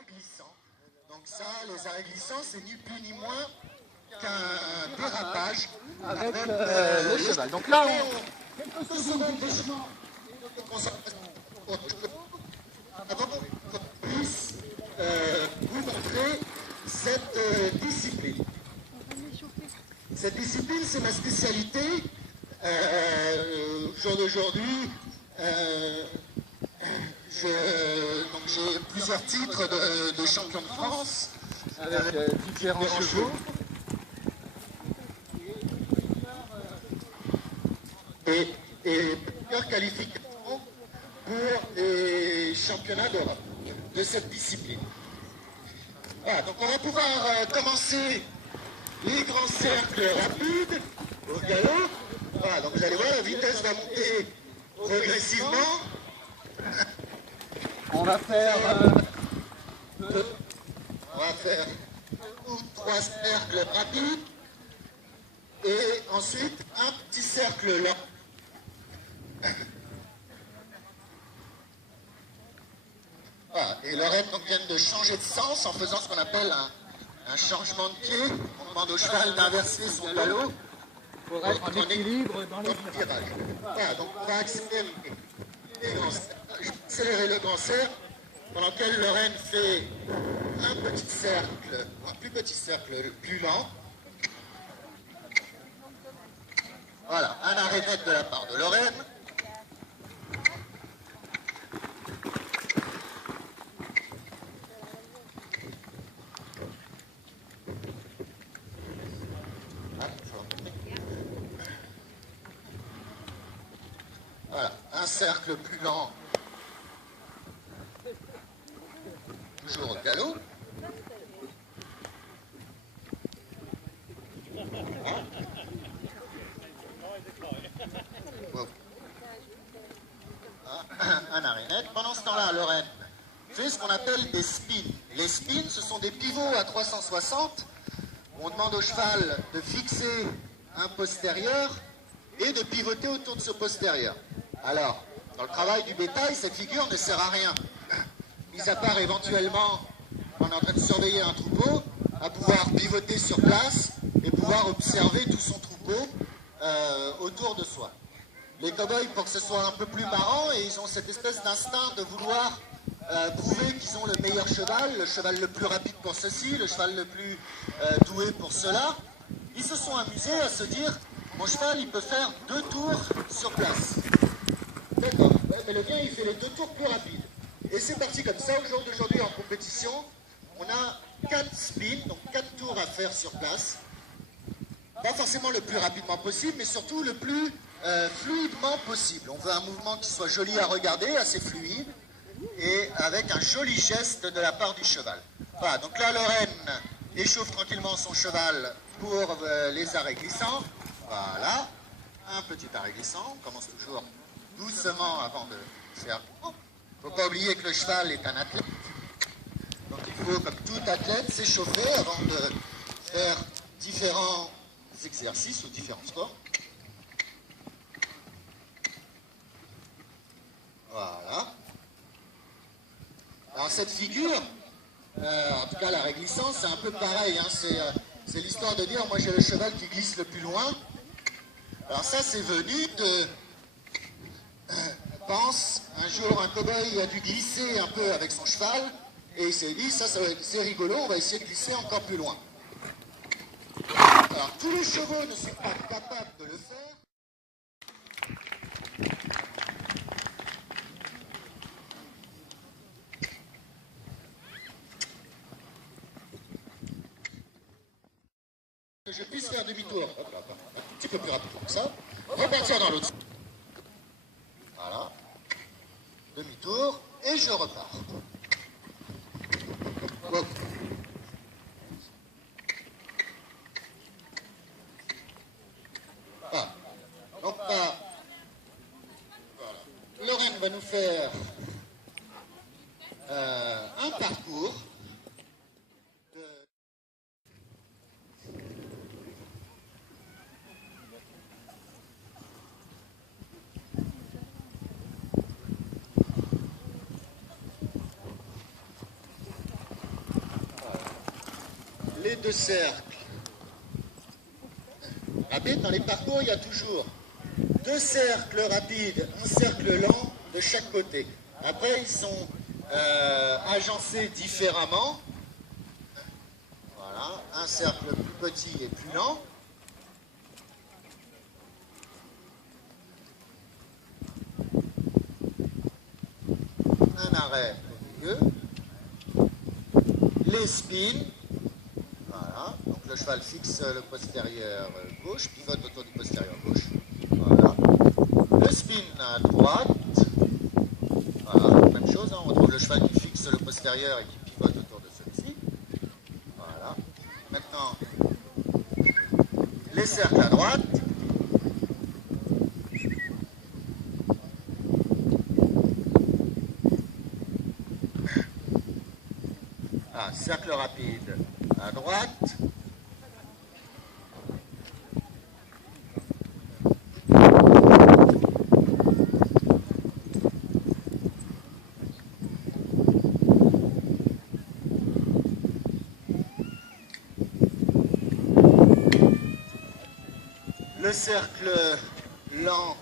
arrêts glissants. Donc ça, les arrêts glissants, c'est ni plus ni moins qu'un dérapage avec le cheval. Donc là, on quelques secondes d'échauffement de concentration avant qu'on puisse vous montrer cette discipline. Cette discipline, c'est ma spécialité. Au jour d'aujourd'hui, j'ai plusieurs titres de champion de France avec différents chevaux. Et plusieurs qualifications pour les championnats d'Europe de cette discipline. Voilà, donc on va pouvoir commencer les grands cercles rapides au galop. Voilà, donc vous allez voir, la vitesse va monter progressivement. On va faire 2 ou 3 cercles rapides et ensuite un petit cercle lent. Voilà, et Lorraine donc, vient de changer de sens en faisant ce qu'on appelle un changement de pied. On demande au cheval d'inverser son galop pour être en équilibre dans les virages. Voilà, donc on va accélérer le grand cercle, pendant lequel Lorraine fait un plus petit cercle plus lent. Voilà, un arrêt net de la part de Lorraine. Voilà, un cercle plus lent, toujours au galop. Un arrêt net. Pendant ce temps-là, Lorraine fait ce qu'on appelle des spins. Les spins, ce sont des pivots à 360. On demande au cheval de fixer un postérieur et de pivoter autour de ce postérieur. Alors, dans le travail du bétail, cette figure ne sert à rien. Mis à part éventuellement, on est en train de surveiller un troupeau, à pouvoir pivoter sur place et pouvoir observer tout son troupeau autour de soi. Les cow-boys, pour que ce soit un peu plus marrant, et ils ont cette espèce d'instinct de vouloir prouver qu'ils ont le meilleur cheval, le cheval le plus rapide pour ceci, le cheval le plus doué pour cela. Ils se sont amusés à se dire, mon cheval, il peut faire 2 tours sur place. D'accord, mais le mien, il fait les 2 tours plus rapides. Et c'est parti comme ça. Au jour d'aujourd'hui, en compétition, on a 4 spins, donc 4 tours à faire sur place. Pas forcément le plus rapidement possible, mais surtout le plus fluidement possible. On veut un mouvement qui soit joli à regarder, assez fluide, et avec un joli geste de la part du cheval. Voilà, donc là, Lorraine échauffe tranquillement son cheval pour les arrêts glissants. Voilà, un petit arrêt glissant. On commence toujours doucement avant de faire... Il ne faut pas oublier que le cheval est un athlète. Donc il faut, comme tout athlète, s'échauffer avant de faire différents exercices ou différents sports. Voilà. Alors cette figure, en tout cas l'arrêt glissant, c'est un peu pareil. Hein, c'est l'histoire de dire, moi j'ai le cheval qui glisse le plus loin. Alors ça c'est venu de... pense, un jour un cow-boy a dû glisser un peu avec son cheval, et il s'est dit, ça c'est rigolo, on va essayer de glisser encore plus loin. Alors tous les chevaux ne sont pas capables de le faire. Que je puisse faire demi-tour, un petit peu plus rapide comme ça, repartir dans l'autre sens. Voilà, demi-tour, et je repars. Wow. Ah. Donc là, voilà. Lorraine va nous faire un parcours. 2 cercles rapides. Dans les parcours, il y a toujours 2 cercles rapides, un cercle lent de chaque côté. Après, ils sont agencés différemment. Voilà, un cercle plus petit et plus lent. Un arrêt au milieu. Les spins. Voilà, donc le cheval fixe le postérieur gauche, pivote autour du postérieur gauche. Voilà. Le spin à droite. Voilà, même chose, hein, on retrouve le cheval qui fixe le postérieur et qui pivote autour de celui-ci. Voilà. Maintenant, les cercles à droite. Ah, cercle rapide à droite. Le cercle lent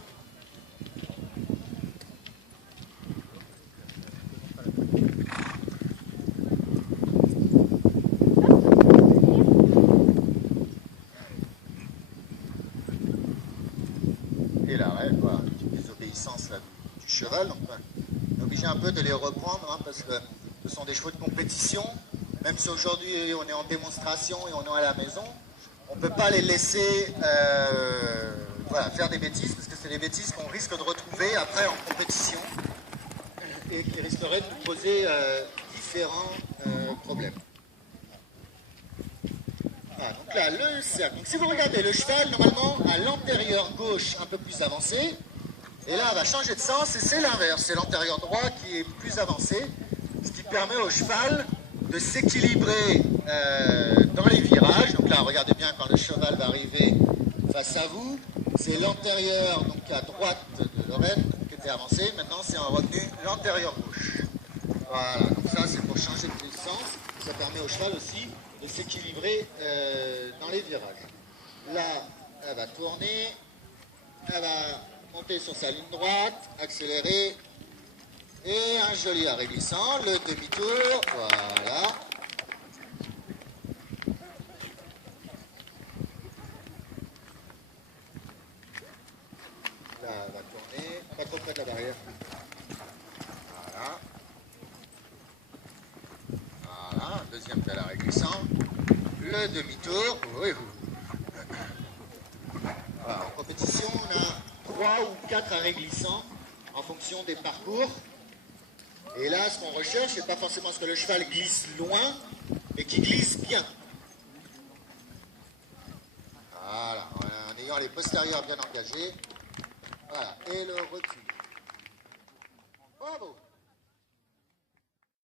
et l'arrêt, voilà, une désobéissance là, du cheval. Donc, on est obligé un peu de les reprendre hein, parce que ce sont des chevaux de compétition. Même si aujourd'hui on est en démonstration et on est à la maison, on ne peut pas les laisser voilà, faire des bêtises parce que c'est des bêtises qu'on risque de retrouver après en compétition et qui risqueraient de nous poser différents problèmes. Voilà, donc là, le cercle. Donc si vous regardez le cheval, normalement, à l'antérieur gauche un peu plus avancé, et là, on va changer de sens, et c'est l'inverse. C'est l'antérieur droit qui est plus avancé, ce qui permet au cheval de s'équilibrer dans les virages. Donc là, regardez bien quand le cheval va arriver face à vous, c'est l'antérieur, donc à droite de Lorraine, qui était avancé. Maintenant, c'est en revenu l'antérieur gauche. Voilà, donc ça, c'est pour changer de sens. Ça permet au cheval aussi de s'équilibrer dans les virages. Là, elle va tourner, elle va monter sur sa ligne droite, accélérer, et un joli arrêt glissant, le demi-tour, voilà. Là, elle va tourner, pas trop près de la barrière. Voilà. Voilà, deuxième bel arrêt glissant. Le demi-tour. Oui. Voilà, en compétition, on a 3 ou 4 arrêts glissants en fonction des parcours. Et là, ce qu'on recherche, c'est pas forcément ce que le cheval glisse loin, mais qu'il glisse bien. Voilà, en ayant les postérieurs bien engagés. Voilà, et le recul. Bravo!